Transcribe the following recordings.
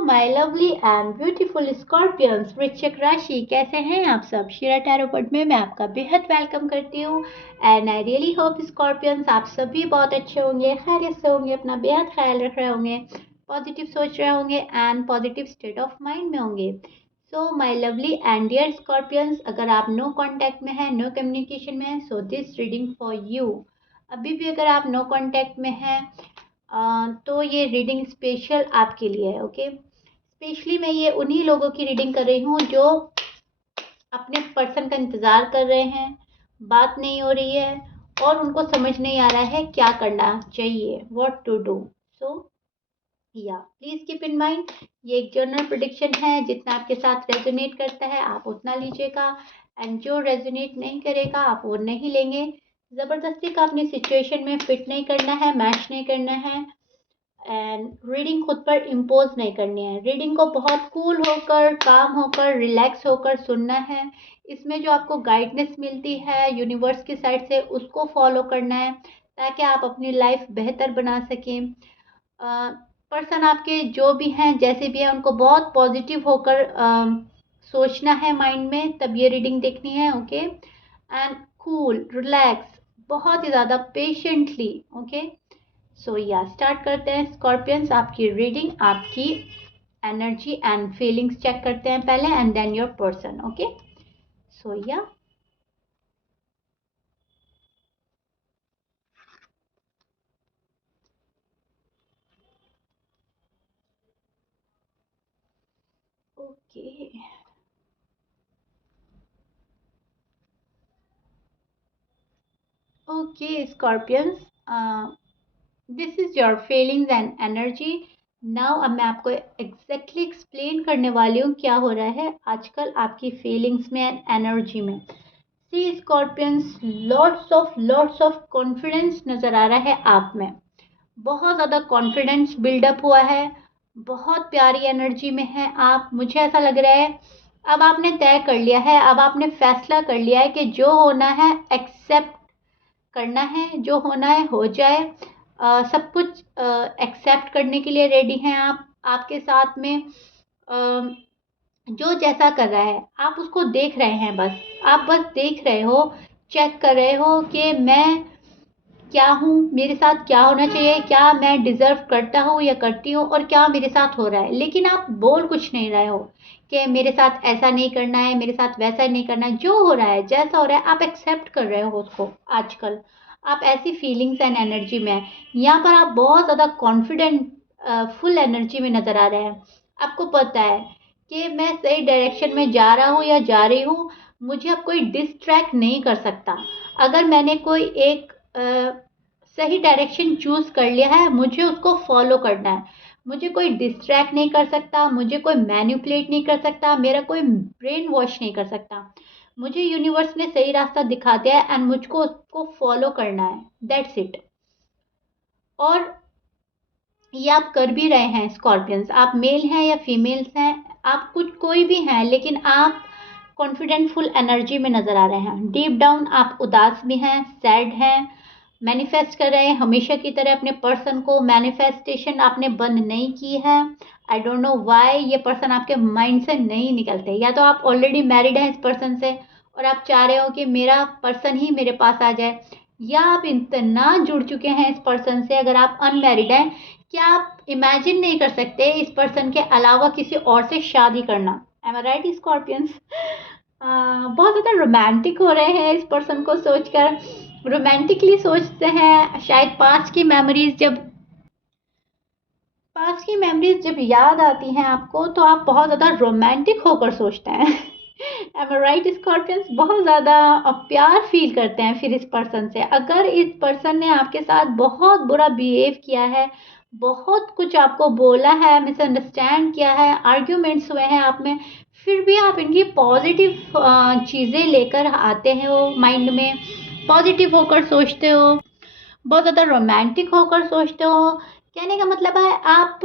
My lovely and beautiful scorpions वृश्चिक राशि, कैसे हैं आप सब। शिरा टैरो पॉट में मैं आपका बेहद वेलकम करती हूँ and I really hope scorpions आप सभी बहुत अच्छे होंगे, खैरियत से होंगे, अपना बेहद ख्याल रख रहे होंगे, पॉजिटिव सोच रहे होंगे and positive state of mind में होंगे। So my lovely and dear scorpions, अगर आप नो कॉन्टैक्ट में हैं, नो कम्युनिकेशन में हैं, so this reading for you. अभी भी अगर आप नो कॉन्टैक्ट में हैं तो ये रीडिंग स्पेशल आपके लिए है। ओके, स्पेशली मैं ये उन्हीं लोगों की रीडिंग कर रही हूँ जो अपने पर्सन का इंतज़ार कर रहे हैं, बात नहीं हो रही है और उनको समझ नहीं आ रहा है क्या करना चाहिए, व्हाट टू डू। सो या प्लीज़ कीप इन माइंड, ये एक जनरल प्रेडिक्शन है, जितना आपके साथ रेजोनेट करता है आप उतना लीजिएगा एंड जो रेजोनेट नहीं करेगा आप वो नहीं लेंगे। ज़बरदस्ती का अपनी सिचुएशन में फिट नहीं करना है, मैच नहीं करना है एंड रीडिंग खुद पर इम्पोज नहीं करनी है। रीडिंग को बहुत कूल होकर, काम होकर, रिलैक्स होकर सुनना है। इसमें जो आपको गाइडेंस मिलती है यूनिवर्स की साइड से उसको फॉलो करना है ताकि आप अपनी लाइफ बेहतर बना सकें। पर्सन आपके जो भी हैं, जैसे भी हैं, उनको बहुत पॉजिटिव होकर सोचना है माइंड में, तब ये रीडिंग देखनी है। ओके एंड कूल रिलैक्स, बहुत ही ज़्यादा पेशेंटली। ओके, सो या स्टार्ट करते हैं स्कॉर्पियंस आपकी रीडिंग, आपकी एनर्जी एंड फीलिंग्स चेक करते हैं पहले and then your person. Okay, so या okay okay scorpions, this is your feelings and energy now. अब मैं आपको एग्जैक्टली एक्सप्लेन करने वाली हूँ क्या हो रहा है आजकल आपकी फीलिंग्स में एंड एनर्जी में। सी स्कॉर्पियंस, लॉट्स ऑफ कॉन्फिडेंस नज़र आ रहा है आप में, बहुत ज़्यादा कॉन्फिडेंस बिल्डअप हुआ है, बहुत प्यारी एनर्जी में है आप। मुझे ऐसा लग रहा है अब आपने तय कर लिया है, अब आपने फैसला कर लिया है कि जो होना है एक्सेप्ट करना है, जो होना है हो जाए। सब कुछ एक्सेप्ट करने के लिए रेडी हैं आप। आपके साथ में जो जैसा कर रहा है आप उसको देख रहे हैं, बस आप बस देख रहे हो, चेक कर रहे हो कि मैं क्या हूँ, मेरे साथ क्या होना चाहिए, क्या मैं डिज़र्व करता हूँ या करती हूँ और क्या मेरे साथ हो रहा है। लेकिन आप बोल कुछ नहीं रहे हो कि मेरे साथ ऐसा नहीं करना है, मेरे साथ वैसा नहीं करना है। जो हो रहा है, जैसा हो रहा है, आप एक्सेप्ट कर रहे हो उसको। आजकल आप ऐसी फीलिंग्स एंड एनर्जी में हैं। यहाँ पर आप बहुत ज़्यादा कॉन्फिडेंट फुल एनर्जी में नज़र आ रहे हैं। आपको पता है कि मैं सही डायरेक्शन में जा रहा हूँ या जा रही हूँ, मुझे अब कोई डिस्ट्रैक्ट नहीं कर सकता। अगर मैंने कोई एक सही डायरेक्शन चूज़ कर लिया है, मुझे उसको फॉलो करना है। मुझे कोई डिस्ट्रैक्ट नहीं कर सकता, मुझे कोई मैनिपुलेट नहीं कर सकता, मेरा कोई ब्रेन वॉश नहीं कर सकता। मुझे यूनिवर्स ने सही रास्ता दिखा दिया है एंड मुझको उसको फॉलो करना है, दैट्स इट। और ये आप कर भी रहे हैं स्कॉर्पियंस, आप मेल हैं या फीमेल्स हैं, आप कुछ कोई भी हैं, लेकिन आप कॉन्फिडेंट फुल एनर्जी में नज़र आ रहे हैं। डीप डाउन आप उदास भी हैं, सैड हैं, मैनिफेस्ट कर रहे हैं हमेशा की तरह अपने पर्सन को। मैनिफेस्टेशन आपने बंद नहीं की है। आई डोंट नो व्हाई ये पर्सन आपके माइंड से नहीं निकलते। या तो आप ऑलरेडी मैरिड हैं इस पर्सन से और आप चाह रहे हो कि मेरा पर्सन ही मेरे पास आ जाए, या आप इतना जुड़ चुके हैं इस पर्सन से। अगर आप अनमैरिड हैं, क्या आप इमेजिन नहीं कर सकते इस पर्सन के अलावा किसी और से शादी करना। एम आई राइट स्कॉर्पियंस? बहुत ज़्यादा रोमांटिक हो रहे हैं इस पर्सन को सोचकर, रोमांटिकली सोचते हैं। शायद पास्ट की मेमोरीज जब याद आती हैं आपको, तो आप बहुत ज़्यादा रोमांटिक होकर सोचते हैं। एम आई राइट स्कॉर्पियंस? बहुत ज़्यादा प्यार फील करते हैं फिर इस पर्सन से। अगर इस पर्सन ने आपके साथ बहुत बुरा बिहेव किया है, बहुत कुछ आपको बोला है, मिसअंडरस्टैंड किया है, आर्ग्यूमेंट्स हुए हैं आप में, फिर भी आप इनकी पॉजिटिव चीज़ें लेकर आते हैं वो माइंड में, पॉजिटिव होकर सोचते हो, बहुत ज़्यादा रोमांटिक होकर सोचते हो। कहने का मतलब है आप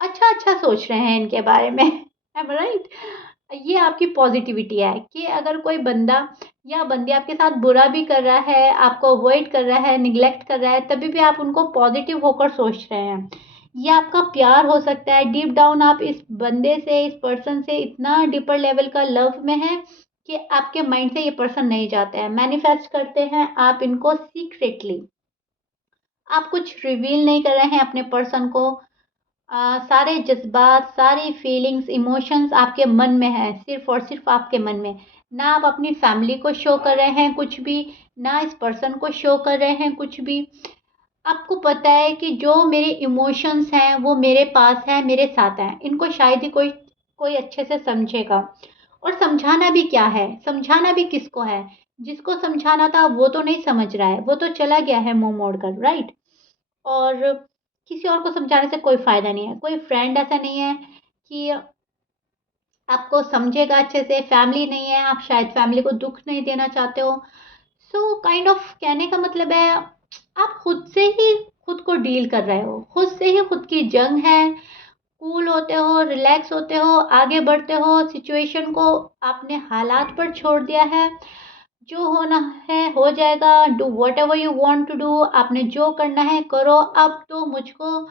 अच्छा अच्छा सोच रहे हैं इनके बारे में। Am right? ये आपकी पॉजिटिविटी है कि अगर कोई बंदा या बंदी आपके साथ बुरा भी कर रहा है, आपको अवॉइड कर रहा है, निग्लेक्ट कर रहा है, तभी भी आप उनको पॉजिटिव होकर सोच रहे हैं। ये आपका प्यार हो सकता है। डीप डाउन आप इस बंदे से, इस पर्सन से इतना डीपर लेवल का लव में है कि आपके माइंड से ये पर्सन नहीं जाता है। मैनिफेस्ट करते हैं आप इनको सीक्रेटली, आप कुछ रिवील नहीं कर रहे हैं अपने पर्सन को। सारे जज्बात, सारी फीलिंग्स, इमोशंस आपके मन में है, सिर्फ और सिर्फ आपके मन में। ना आप अपनी फैमिली को शो कर रहे हैं कुछ भी, ना इस पर्सन को शो कर रहे हैं कुछ भी। आपको पता है कि जो मेरे इमोशंस हैं वो मेरे पास हैं, मेरे साथ हैं, इनको शायद ही कोई कोई अच्छे से समझेगा। और समझाना भी क्या है, समझाना भी किसको है? जिसको समझाना था वो तो नहीं समझ रहा है, वो तो चला गया है मुंह मोड़कर, राइट। और किसी और को समझाने से कोई फायदा नहीं है। कोई फ्रेंड ऐसा नहीं है कि आपको समझेगा अच्छे से। फैमिली नहीं है, आप शायद फैमिली को दुख नहीं देना चाहते हो। सो काइंड ऑफ कहने का मतलब है, आप खुद से ही खुद को डील कर रहे हो, खुद से ही खुद की जंग है। कूल होते हो, रिलैक्स होते हो, आगे बढ़ते हो, सिचुएशन को आपने हालात पर छोड़ दिया है। जो होना है हो जाएगा। Do whatever you want to do, आपने जो करना है करो। अब तो मुझको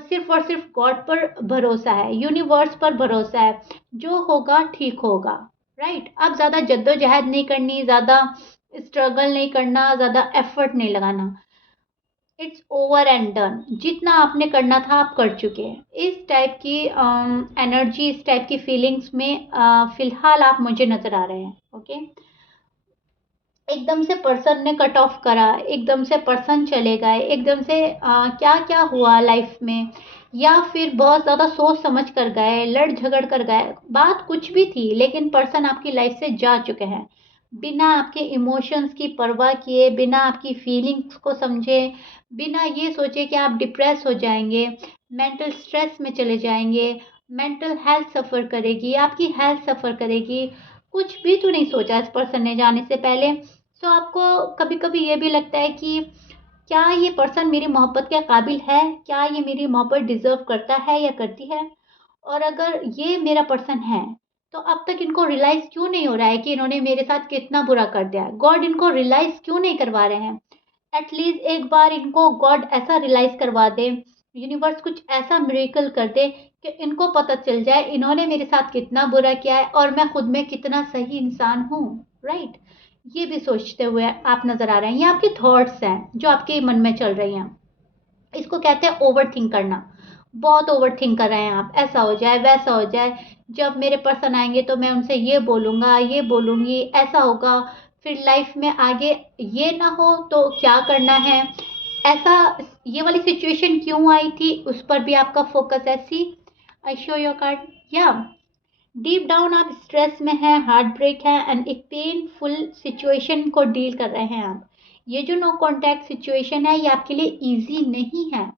सिर्फ और सिर्फ गॉड पर भरोसा है, यूनिवर्स पर भरोसा है। जो होगा ठीक होगा, राइट। अब ज़्यादा जद्दोजहद नहीं करनी, ज़्यादा स्ट्रगल नहीं करना, ज़्यादा एफर्ट नहीं लगाना। It's over and done. जितना आपने करना था आप कर चुके हैं। इस टाइप की एनर्जी, इस टाइप की फीलिंग्स में फिलहाल आप मुझे नज़र आ रहे हैं। ओके, एकदम से पर्सन ने कट ऑफ करा, एकदम से पर्सन चले गए, एकदम से क्या क्या हुआ लाइफ में, या फिर बहुत ज़्यादा सोच समझ कर गए, लड़ झगड़ कर गए, बात कुछ भी थी, लेकिन पर्सन आपकी लाइफ से जा चुके हैं बिना आपके इमोशंस की परवाह किए, बिना आपकी फीलिंग्स को समझे, बिना ये सोचे कि आप डिप्रेस हो जाएंगे, मेंटल स्ट्रेस में चले जाएंगे, मेंटल हेल्थ सफ़र करेगी, आपकी हेल्थ सफ़र करेगी। कुछ भी तो नहीं सोचा इस पर्सन ने जाने से पहले। सो आपको कभी कभी ये भी लगता है कि क्या ये पर्सन मेरी मोहब्बत के काबिल है, क्या ये मेरी मोहब्बत डिजर्व करता है या करती है। और अगर ये मेरा पर्सन है तो अब तक इनको रियलाइज क्यों नहीं हो रहा है कि इन्होंने मेरे साथ कितना बुरा कर दिया। गॉड इनको रियलाइज क्यों नहीं करवा रहे हैं? एटलीस्ट एक बार इनको गॉड ऐसा रियलाइज करवा दे, यूनिवर्स कुछ ऐसा मिरेकल कर दे कि इनको पता चल जाए इन्होंने मेरे साथ कितना बुरा किया है और मैं खुद में कितना सही इंसान हूँ, राइट। ये भी सोचते हुए आप नजर आ रहे हैं। ये आपकी थॉट्स हैं जो आपके मन में चल रही हैं। इसको कहते हैं ओवर थिंक करना। बहुत ओवर थिंक कर रहे हैं आप, ऐसा हो जाए वैसा हो जाए, जब मेरे पर्सन आएंगे तो मैं उनसे ये बोलूँगा, ये बोलूँगी, ऐसा होगा, फिर लाइफ में आगे ये ना हो तो क्या करना है, ऐसा। ये वाली सिचुएशन क्यों आई थी उस पर भी आपका फोकस है। सी, आई शो योर कार्ड। या डीप डाउन आप स्ट्रेस में हैं, हार्ट ब्रेक है एंड एक पेनफुल सिचुएशन को डील कर रहे हैं आप। ये जो नो कांटेक्ट सिचुएशन है ये आपके लिए इजी नहीं है।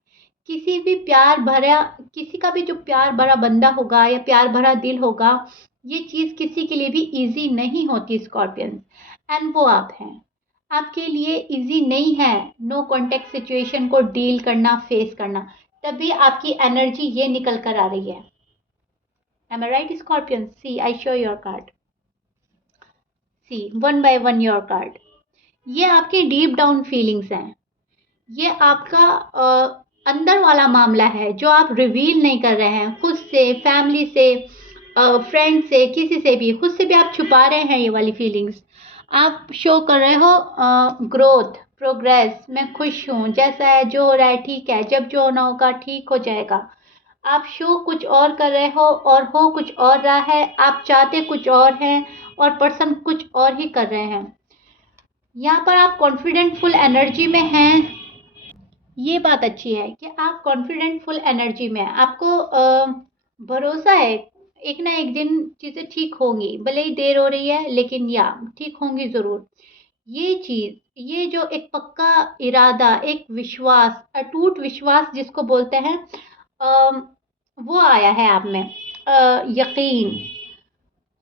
किसी भी प्यार भरा, किसी का भी जो प्यार भरा बंदा होगा या प्यार भरा दिल होगा, ये चीज़ किसी के लिए भी इजी नहीं होती स्कॉर्पियंस। एंड वो आप हैं। आपके लिए इजी नहीं है नो कांटेक्ट सिचुएशन को डील करना, फेस करना। तभी आपकी एनर्जी ये निकल कर आ रही है। Am I right, Scorpion? See, I show your card. See, one by one your card. ये आपकी डीप डाउन फीलिंग्स हैं। ये आपका अंदर वाला मामला है जो आप रिवील नहीं कर रहे हैं खुद से, फैमिली से, फ्रेंड से, किसी से भी। खुद से भी आप छुपा रहे हैं ये वाली फीलिंग्स। आप शो कर रहे हो ग्रोथ, प्रोग्रेस, मैं खुश हूँ, जैसा है जो हो रहा है ठीक है, जब जो होना होगा ठीक हो जाएगा। आप शो कुछ और कर रहे हो और हो कुछ और रहा है। आप चाहते कुछ और हैं और पर्सन कुछ और ही कर रहे हैं। यहाँ पर आप कॉन्फिडेंट फुल एनर्जी में हैं। ये बात अच्छी है कि आप कॉन्फिडेंट फुल एनर्जी में हैं। आपको भरोसा है एक ना एक दिन चीज़ें ठीक होंगी, भले ही देर हो रही है लेकिन या ठीक होंगी ज़रूर। ये चीज़, ये जो एक पक्का इरादा, एक विश्वास, अटूट विश्वास जिसको बोलते हैं, वो आया है आप में। यकीन,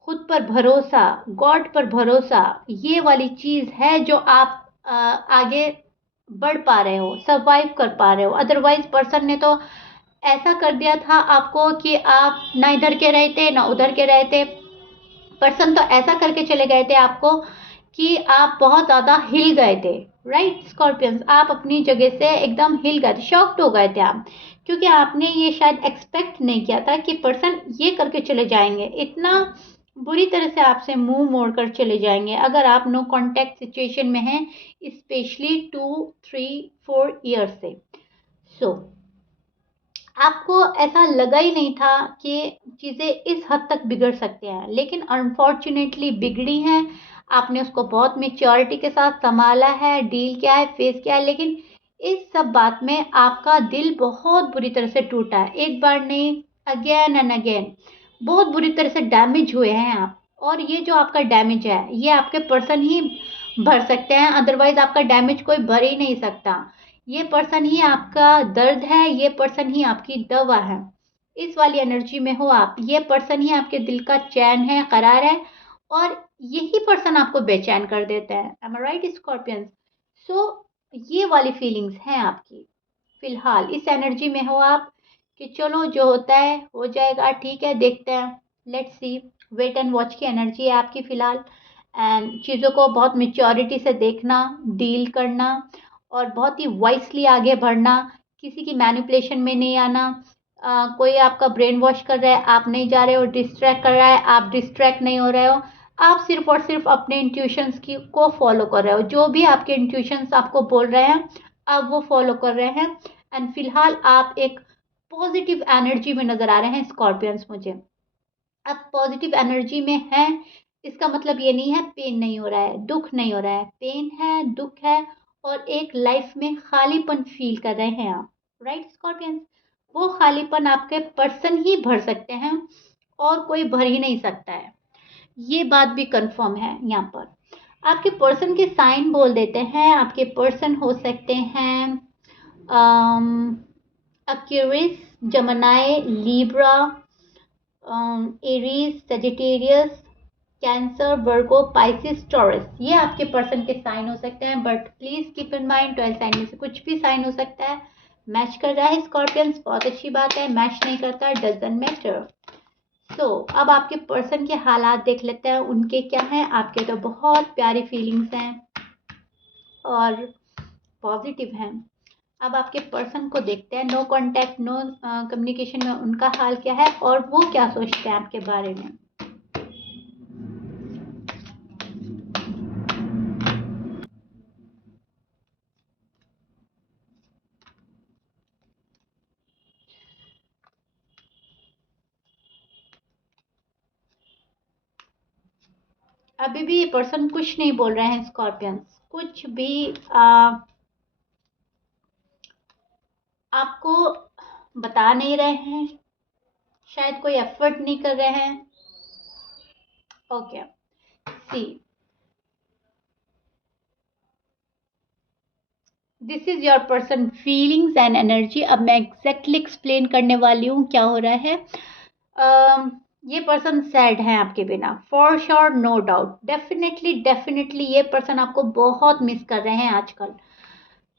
खुद पर भरोसा, गॉड पर भरोसा, ये वाली चीज़ है जो आप आगे बढ़ पा रहे हो, सर्वाइव कर पा रहे हो। अदरवाइज पर्सन ने तो ऐसा कर दिया था आपको कि आप ना इधर के रहते ना उधर के रहते। पर्सन तो ऐसा करके चले गए थे आपको कि आप बहुत ज़्यादा हिल गए थे, राइट स्कॉर्पियंस। आप अपनी जगह से एकदम हिल गए थे, शॉक्ड हो गए थे आप क्योंकि आपने ये शायद एक्सपेक्ट नहीं किया था कि पर्सन ये करके चले जाएंगे, इतना बुरी तरह से आपसे मुंह मोड़ कर चले जाएंगे अगर आप नो कांटेक्ट सिचुएशन में हैं, स्पेशली 2 3 4 ईयर से। सो आपको ऐसा लगा ही नहीं था कि चीज़ें इस हद तक बिगड़ सकते हैं, लेकिन अनफॉर्चुनेटली बिगड़ी हैं। आपने उसको बहुत मेच्योरिटी के साथ संभाला है, डील किया है, फेस किया है, लेकिन इस सब बात में आपका दिल बहुत बुरी तरह से टूटा है, एक बार नहीं, अगेन एंड अगेन बहुत बुरी तरह से डैमेज हुए हैं आप। और ये जो आपका डैमेज है ये आपके पर्सन ही भर सकते हैं, अदरवाइज आपका डैमेज कोई भर ही नहीं सकता। ये पर्सन ही आपका दर्द है, ये पर्सन ही आपकी दवा है। इस वाली एनर्जी में हो आप, ये पर्सन ही आपके दिल का चैन है, करार है, और यही पर्सन आपको बेचैन कर देता है। एम आई राइट स्कॉर्पियंस? सो ये वाली फीलिंग्स हैं आपकी फिलहाल, इस एनर्जी में हो आप कि चलो जो होता है हो जाएगा, ठीक है, देखते हैं, let's see, wait and watch की एनर्जी है आपकी फिलहाल। एंड चीज़ों को बहुत मेच्योरिटी से देखना, डील करना, और बहुत ही वाइसली आगे बढ़ना, किसी की मैनिपुलेशन में नहीं आना। कोई आपका ब्रेन वॉश कर रहा है, आप नहीं जा रहे हो, डिस्ट्रैक्ट कर रहा है, आप डिस्ट्रैक्ट नहीं हो रहे हो, आप सिर्फ और सिर्फ अपने इंट्यूशंस की को फॉलो कर रहे हो, जो भी आपके इंट्यूशंस आपको बोल रहे हैं आप वो फॉलो कर रहे हैं। एंड फिलहाल आप एक पॉजिटिव एनर्जी में नजर आ रहे हैं स्कॉर्पियंस मुझे। आप पॉजिटिव एनर्जी में हैं, इसका मतलब ये नहीं है पेन नहीं हो रहा है, दुख नहीं हो रहा है, पेन है, दुख है, और एक लाइफ में खालीपन फील कर रहे हैं आप, राइट स्कॉर्पियंस? वो खालीपन आपके पर्सन ही भर सकते हैं, और कोई भर ही नहीं सकता है, ये बात भी कंफर्म है यहाँ पर। आपके पर्सन के साइन बोल देते हैं, आपके पर्सन हो सकते हैं Aquarius, Gemini, Libra, Aries, Sagittarius, Cancer, Virgo, Pisces, Taurus, ये आपके पर्सन के साइन हो सकते हैं। But please keep in mind 12 sign में से कुछ भी साइन हो सकता है। मैच कर रहा है स्कॉर्पियंस, बहुत अच्छी बात है, मैच नहीं करता डजंट मैटर। सो अब आपके पर्सन के हालात देख लेते हैं, उनके क्या हैं। आपके तो बहुत प्यारी फीलिंग्स हैं और पॉजिटिव हैं। अब आपके पर्सन को देखते हैं, नो कांटेक्ट, नो कम्युनिकेशन में उनका हाल क्या है और वो क्या सोचते हैं आपके बारे में। अभी भी ये पर्सन कुछ नहीं बोल रहे हैं स्कॉर्पियंस, कुछ भी आपको बता नहीं रहे हैं, शायद कोई एफर्ट नहीं कर रहे हैं। Okay, see, this is your person feelings and energy. अब मैं एग्जैक्टली एक्सप्लेन करने वाली हूँ क्या हो रहा है। ये पर्सन सैड है आपके बिना, for sure, no doubt, definitely definitely ये पर्सन आपको बहुत मिस कर रहे हैं आजकल,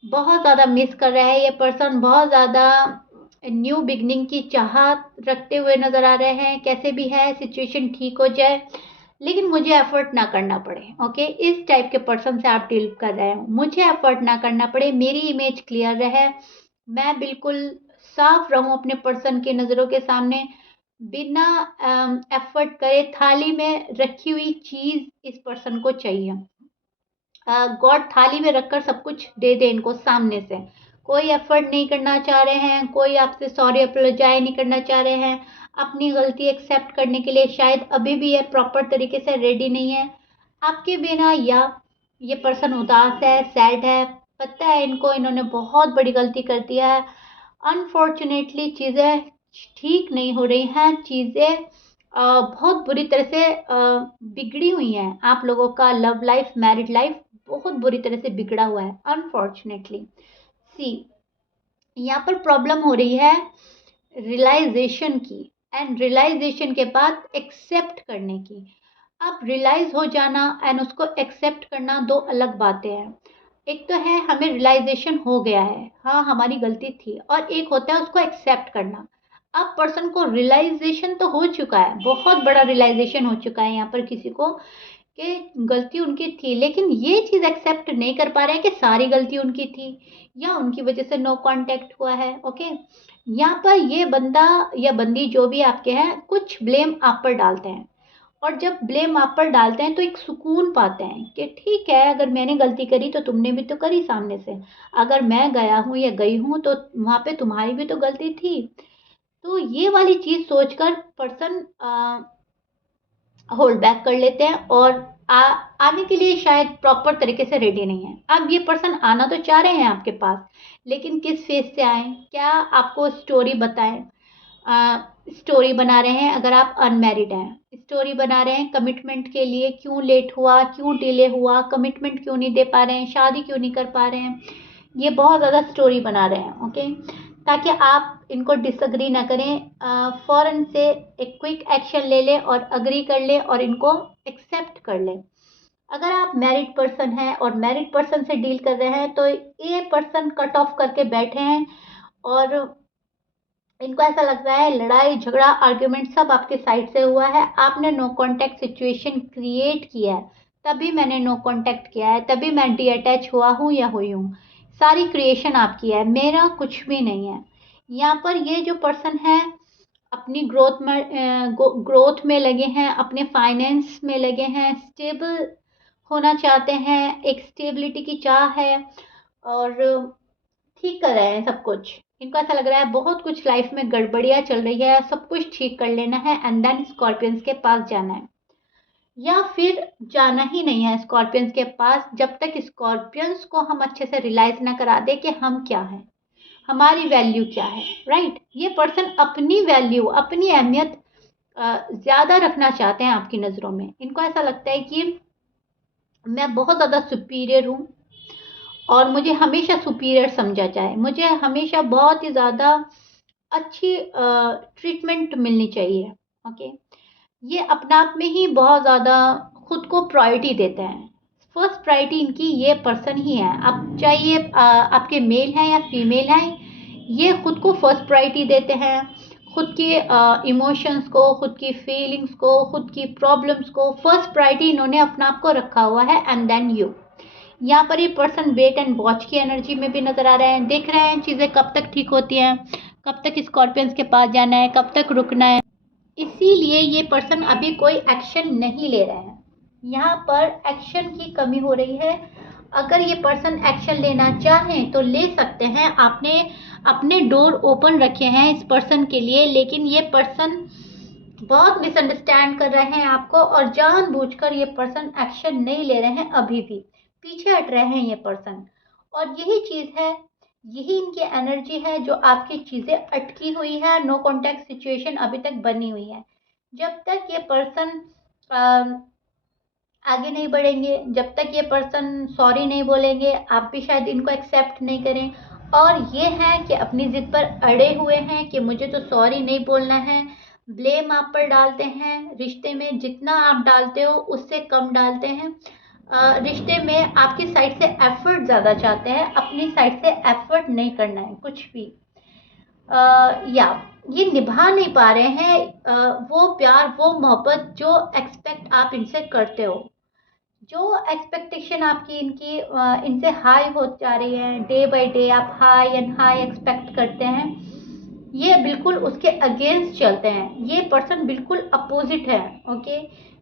बहुत ज़्यादा मिस कर रहा है ये पर्सन, बहुत ज़्यादा न्यू बिगनिंग की चाहत रखते हुए नज़र आ रहे हैं। कैसे भी है सिचुएशन ठीक हो जाए, लेकिन मुझे एफर्ट ना करना पड़े। ओके, इस टाइप के पर्सन से आप डील कर रहे हो, मुझे एफर्ट ना करना पड़े, मेरी इमेज क्लियर रहे, मैं बिल्कुल साफ रहूं अपने पर्सन के नज़रों के सामने, बिना एफर्ट करे थाली में रखी हुई चीज़ इस पर्सन को चाहिए। गॉड थाली में रखकर सब कुछ दे दे इनको सामने से, कोई एफर्ट नहीं करना चाह रहे हैं, कोई आपसे सॉरी अपोलोजाइज नहीं करना चाह रहे हैं, अपनी गलती एक्सेप्ट करने के लिए शायद अभी भी ये प्रॉपर तरीके से रेडी नहीं है आपके बिना, या ये पर्सन उदास है, सैड है, पता है इनको इन्होंने बहुत बड़ी गलती कर दिया है। अनफॉर्चुनेटली चीज़ें ठीक नहीं हो रही हैं, चीज़ें बहुत बुरी तरह से बिगड़ी हुई हैं। आप लोगों का लव लाइफ, मैरिड लाइफ बहुत बुरी तरह से बिगड़ा हुआ है अनफॉर्चुनेटली। सी, यहाँ पर प्रॉब्लम हो रही है रियलाइजेशन की, एंड रियलाइजेशन के बाद एक्सेप्ट करने की। अब रियलाइज हो जाना एंड उसको एक्सेप्ट करना दो अलग बातें हैं। एक तो है हमें रियलाइजेशन हो गया है, हाँ हमारी गलती थी, और एक होता है उसको एक्सेप्ट करना। अब पर्सन को रियलाइजेशन तो हो चुका है, बहुत बड़ा रियलाइजेशन हो चुका है यहाँ पर किसी को कि गलती उनकी थी, लेकिन ये चीज़ एक्सेप्ट नहीं कर पा रहे हैं कि सारी गलती उनकी थी या उनकी वजह से नो कांटेक्ट हुआ है। ओके, यहाँ पर ये बंदा या बंदी जो भी आपके हैं कुछ ब्लेम आप पर डालते हैं, और जब ब्लेम आप पर डालते हैं तो एक सुकून पाते हैं कि ठीक है, अगर मैंने गलती करी तो तुमने भी तो करी सामने से, अगर मैं गया हूँ या गई हूँ तो वहाँ पे तुम्हारी भी तो गलती थी। तो ये वाली चीज़ सोचकर पर्सन होल्ड बैक कर लेते हैं, और आने के लिए शायद प्रॉपर तरीके से रेडी नहीं है। अब ये पर्सन आना तो चाह रहे हैं आपके पास, लेकिन किस फेस से आए, क्या आपको स्टोरी बताएं। स्टोरी बना रहे हैं अगर आप अनमैरिड हैं, स्टोरी बना रहे हैं कमिटमेंट के लिए, क्यों लेट हुआ, क्यों डिले हुआ, कमिटमेंट क्यों नहीं दे पा रहे हैं, शादी क्यों नहीं कर पा रहे हैं, ये बहुत ज़्यादा स्टोरी बना रहे हैं। ओके, ताकि आप इनको डिसअग्री ना करें, फ़ौरन से एक क्विक एक्शन ले लें और अग्री कर लें और इनको एक्सेप्ट कर लें। अगर आप मैरिड पर्सन हैं और मैरिड पर्सन से डील कर रहे हैं तो ये पर्सन कट ऑफ करके बैठे हैं, और इनको ऐसा लग रहा है लड़ाई झगड़ा आर्ग्यूमेंट सब आपके साइड से हुआ है, आपने नो कांटेक्ट सिचुएशन क्रिएट किया है, तभी मैंने नो कांटेक्ट किया है, तभी मैं डी अटैच हुआ हूँ या हुई हूँ। सारी क्रिएशन आपकी है, मेरा कुछ भी नहीं है। यहाँ पर ये जो पर्सन है अपनी ग्रोथ में लगे हैं, अपने फाइनेंस में लगे हैं, स्टेबल होना चाहते हैं, एक स्टेबिलिटी की चाह है, और ठीक कर रहे हैं सब कुछ। इनको ऐसा लग रहा है बहुत कुछ लाइफ में गड़बड़ियाँ चल रही है, सब कुछ ठीक कर लेना है एंड देन स्कॉर्पियंस के पास जाना है, या फिर जाना ही नहीं है स्कॉर्पियंस के पास जब तक स्कॉर्पियंस को हम अच्छे से रियलाइज ना करा दे कि हम क्या हैं, हमारी वैल्यू क्या है। राइट, ये पर्सन अपनी वैल्यू अपनी अहमियत ज़्यादा रखना चाहते हैं आपकी नज़रों में। इनको ऐसा लगता है कि मैं बहुत ज़्यादा सुपीरियर हूँ और मुझे हमेशा सुपीरियर समझा जाए, मुझे हमेशा बहुत ही ज़्यादा अच्छी ट्रीटमेंट मिलनी चाहिए। ओके, ये अपने आप में ही बहुत ज़्यादा खुद को प्रायोरिटी देते हैं। फर्स्ट प्रायोरिटी इनकी ये पर्सन ही है। अब चाहे ये आपके मेल हैं या फीमेल हैं, ये खुद को फर्स्ट प्रायोरिटी देते हैं, खुद के इमोशंस को, खुद की फीलिंग्स को, खुद की प्रॉब्लम्स को फर्स्ट प्रायोरिटी इन्होंने अपना आप को रखा हुआ है एंड देन यू। यहाँ पर ये पर्सन वेट एंड वॉच की एनर्जी में भी नजर आ रहे हैं, देख रहे हैं चीज़ें कब तक ठीक होती हैं, कब तक स्कॉर्पियंस के पास जाना है, कब तक रुकना है। इसीलिए ये पर्सन अभी कोई एक्शन नहीं ले रहे हैं, यहाँ पर एक्शन की कमी हो रही है। अगर ये पर्सन एक्शन लेना चाहें तो ले सकते हैं, आपने अपने डोर ओपन रखे हैं इस पर्सन के लिए, लेकिन ये पर्सन बहुत मिसअंडरस्टैंड कर रहे हैं आपको, और जानबूझकर ये पर्सन एक्शन नहीं ले रहे हैं, अभी भी पीछे हट रहे हैं ये पर्सन। और यही चीज़ है, यही इनकी एनर्जी है जो आपकी चीज़ें अटकी हुई है, नो कॉन्टैक्ट सिचुएशन अभी तक बनी हुई है। जब तक ये पर्सन आगे नहीं बढ़ेंगे, जब तक ये पर्सन सॉरी नहीं बोलेंगे, आप भी शायद इनको एक्सेप्ट नहीं करें, और ये है कि अपनी ज़िद पर अड़े हुए हैं कि मुझे तो सॉरी नहीं बोलना है। ब्लेम आप पर डालते हैं, रिश्ते में जितना आप डालते हो उससे कम डालते हैं। रिश्ते में आपकी साइड से एफर्ट ज़्यादा चाहते हैं, अपनी साइड से एफर्ट नहीं करना है कुछ भी। या ये निभा नहीं पा रहे हैं वो प्यार, वो मोहब्बत जो एक्सपेक्ट आप इनसे करते हो, जो एक्सपेक्टेशन आपकी इनकी इनसे हाई हो जा रही है, डे बाय डे आप हाई एंड हाई एक्सपेक्ट करते हैं, ये बिल्कुल उसके अगेंस्ट चलते हैं। ये पर्सन बिल्कुल अपोजिट है। ओके,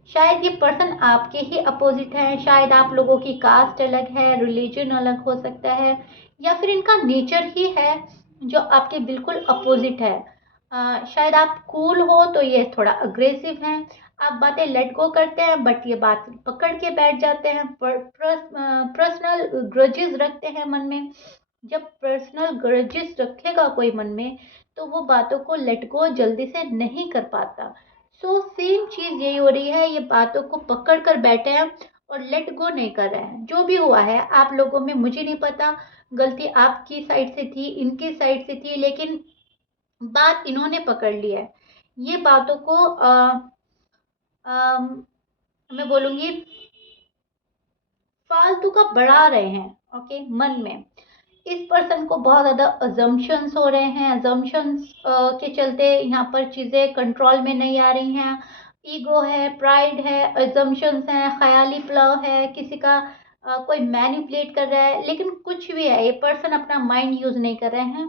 शायद ये पर्सन आपके ही अपोजिट है, शायद आप लोगों की कास्ट अलग है, रिलीजन अलग हो सकता है, या फिर इनका नेचर ही है जो आपके बिल्कुल अपोजिट है। शायद आप कूल हो तो ये थोड़ा अग्रेसिव हैं, आप बातें लेट गो करते हैं बट ये बात पकड़ के बैठ जाते हैं, पर्सनल ग्रजेस रखते हैं मन में। जब पर्सनल ग्रजेस रखेगा कोई मन में तो वो बातों को लेट गो जल्दी से नहीं कर पाता। सो सेम चीज़ यही हो रही है, ये बातों को पकड़ कर बैठे हैं और लेट गो नहीं कर रहे हैं। जो भी हुआ है आप लोगों में मुझे नहीं पता, गलती आपकी साइड से थी, इनकी साइड से थी, लेकिन बात इन्होंने पकड़ ली है। ये बातों को मैं बोलूँगी फालतू का बढ़ा रहे हैं। ओके, मन में इस पर्सन को बहुत ज़्यादा अजम्पशंस हो रहे हैं, अजम्पशंस के चलते यहाँ पर चीज़ें कंट्रोल में नहीं आ रही हैं। ईगो है, प्राइड है, अजम्पशंस हैं, ख्याली फ्लो है, किसी का कोई मैनिपुलेट कर रहा है, लेकिन कुछ भी है, ये पर्सन अपना माइंड यूज़ नहीं कर रहे हैं।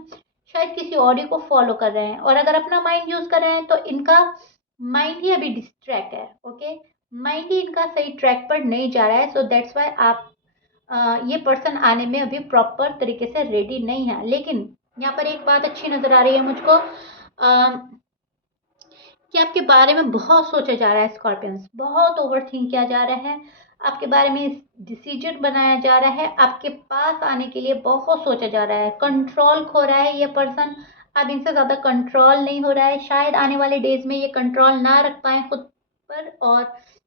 शायद किसी और ही को फॉलो कर रहे हैं, और अगर अपना माइंड यूज कर रहे हैं तो इनका माइंड ही अभी डिस्ट्रैक्ट है। ओके, माइंड ही इनका सही ट्रैक पर नहीं जा रहा है। सो दैट्स वाई आप ये पर्सन आने में अभी प्रॉपर तरीके से रेडी नहीं है। लेकिन यहाँ पर एक बात अच्छी नजर आ रही है मुझको, कि आपके बारे में बहुत सोचा जा रहा है स्कॉर्पियंस, बहुत ओवर थिंक किया जा रहा है आपके बारे में, डिसीजन बनाया जा रहा है, आपके पास आने के लिए बहुत सोचा जा रहा है, कंट्रोल खो रहा है ये पर्सन, अब इनसे ज़्यादा कंट्रोल नहीं हो रहा है। शायद आने वाले डेज में ये कंट्रोल ना रख पाए खुद पर और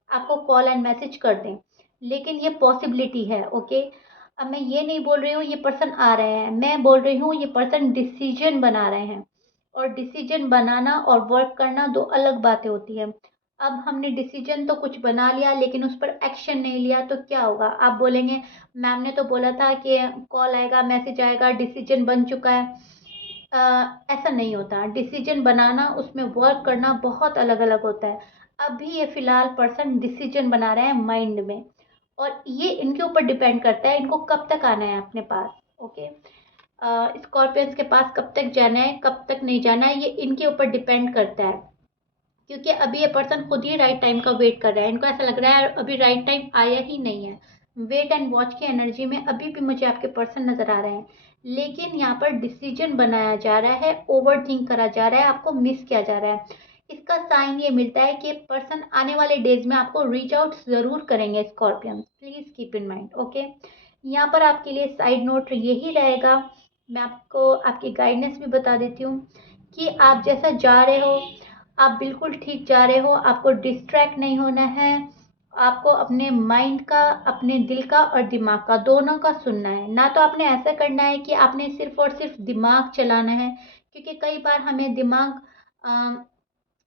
आपको कॉल एंड मैसेज कर दें, लेकिन ये पॉसिबिलिटी है। ओके, अब मैं ये नहीं बोल रही हूँ ये पर्सन आ रहे हैं, मैं बोल रही हूँ ये पर्सन डिसीजन बना रहे हैं। और डिसीजन बनाना और वर्क करना दो अलग बातें होती है। अब हमने डिसीजन तो कुछ बना लिया लेकिन उस पर एक्शन नहीं लिया तो क्या होगा? आप बोलेंगे मैम ने तो बोला था कि कॉल आएगा, मैसेज आएगा, डिसीजन बन चुका है। ऐसा नहीं होता। डिसीजन बनाना, उसमें वर्क करना बहुत अलग अलग होता है। अभी ये फिलहाल पर्सन डिसीजन बना रहे हैं माइंड में, और ये इनके ऊपर डिपेंड करता है इनको कब तक आना है अपने पास। ओके, स्कॉर्पियंस के पास कब तक जाना है, कब तक नहीं जाना है, ये इनके ऊपर डिपेंड करता है। क्योंकि अभी ये पर्सन खुद ही राइट टाइम का वेट कर रहा है, इनको ऐसा लग रहा है अभी राइट टाइम आया ही नहीं है। वेट एंड वॉच की एनर्जी में अभी भी मुझे आपके पर्सन नजर आ रहे हैं, लेकिन यहाँ पर डिसीजन बनाया जा रहा है, ओवर थिंक करा जा रहा है, आपको मिस किया जा रहा है। इसका साइन ये मिलता है कि पर्सन आने वाले डेज में आपको रीच आउट जरूर करेंगे। Scorpion please keep in mind. Okay, यहाँ पर आपके लिए साइड नोट यही रहेगा, मैं आपको आपकी गाइडेंस भी बता देती हूँ कि आप जैसा जा रहे हो आप बिल्कुल ठीक जा रहे हो, आपको डिस्ट्रैक्ट नहीं होना है, आपको अपने माइंड का, अपने दिल का और दिमाग का, दोनों का सुनना है। ना तो आपने ऐसा करना है कि आपने सिर्फ और सिर्फ दिमाग चलाना है, क्योंकि कई बार हमें दिमाग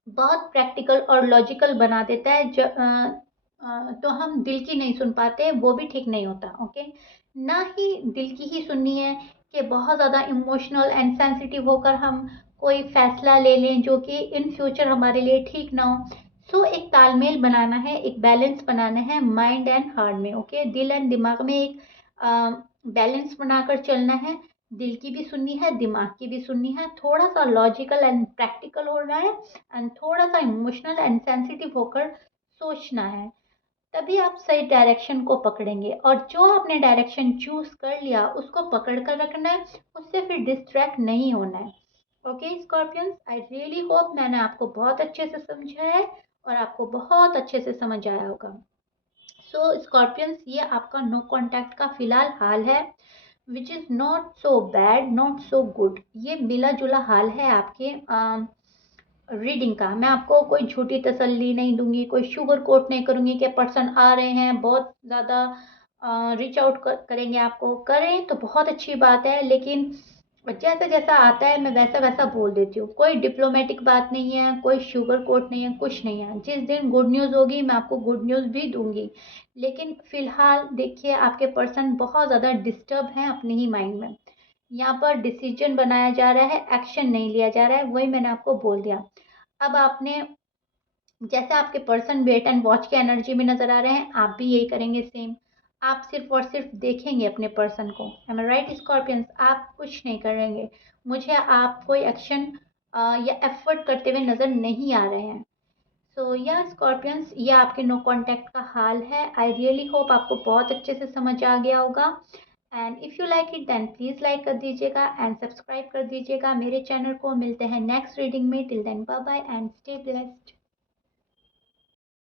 बहुत प्रैक्टिकल और लॉजिकल बना देता है, तो हम दिल की नहीं सुन पाते, वो भी ठीक नहीं होता। ओके, ना ही दिल की ही सुननी है कि बहुत ज़्यादा इमोशनल एंड सेंसिटिव होकर हम कोई फैसला ले लें जो कि इन फ्यूचर हमारे लिए ठीक ना हो। सो एक तालमेल बनाना है, एक बैलेंस बनाना है माइंड एंड हार्ट में। ओके, दिल एंड दिमाग में एक बैलेंस बनाकर चलना है। दिल की भी सुननी है, दिमाग की भी सुननी है, थोड़ा सा लॉजिकल एंड प्रैक्टिकल होना है एंड थोड़ा सा इमोशनल एंड सेंसिटिव होकर सोचना है। तभी आप सही डायरेक्शन को पकड़ेंगे, और जो आपने डायरेक्शन चूज कर लिया उसको पकड़ कर रखना है, उससे फिर डिस्ट्रैक्ट नहीं होना है। Okay scorpions, I really hope मैंने आपको बहुत अच्छे से समझाया है और आपको बहुत अच्छे से समझ आया होगा। सो स्कॉर्पियंस, ये आपका नो कॉन्टैक्ट का फिलहाल हाल है, which is not so bad not so good. ये मिला जुला हाल है आपके रीडिंग का। मैं आपको कोई झूठी तसल्ली नहीं दूंगी, कोई शुगर कोट नहीं करूंगी कि पर्सन आ रहे हैं बहुत ज़्यादा रीच आउट करेंगे, आपको करें तो बहुत अच्छी बात है, लेकिन जैसा जैसा आता है मैं वैसा वैसा बोल देती हूँ। कोई डिप्लोमेटिक बात नहीं है, कोई शुगर कोट नहीं है, कुछ नहीं है। जिस दिन गुड न्यूज़ होगी मैं आपको गुड न्यूज़ भी दूंगी, लेकिन फिलहाल देखिए आपके पर्सन बहुत ज़्यादा डिस्टर्ब हैं अपने ही माइंड में। यहाँ पर डिसीजन बनाया जा रहा है, एक्शन नहीं लिया जा रहा है, वही मैंने आपको बोल दिया। अब आपने, जैसे आपके पर्सन वेट एंड वॉच के एनर्जी में नजर आ रहे हैं, आप भी यही करेंगे सेम। आप सिर्फ और सिर्फ देखेंगे अपने पर्सन को। एम आई राइट स्कॉर्पियंस? आप कुछ नहीं करेंगे, मुझे आप कोई एक्शन या एफर्ट करते हुए नजर नहीं आ रहे हैं। सो या स्कॉर्पियंस, ये आपके नो कॉन्टैक्ट का हाल है। आई रियली होप आपको बहुत अच्छे से समझ आ गया होगा, and if you like it then please like कर दीजिएगा एंड सब्सक्राइब कर दीजिएगा मेरे चैनल को। मिलते हैं नेक्स्ट रीडिंग में, till then bye bye and stay blessed.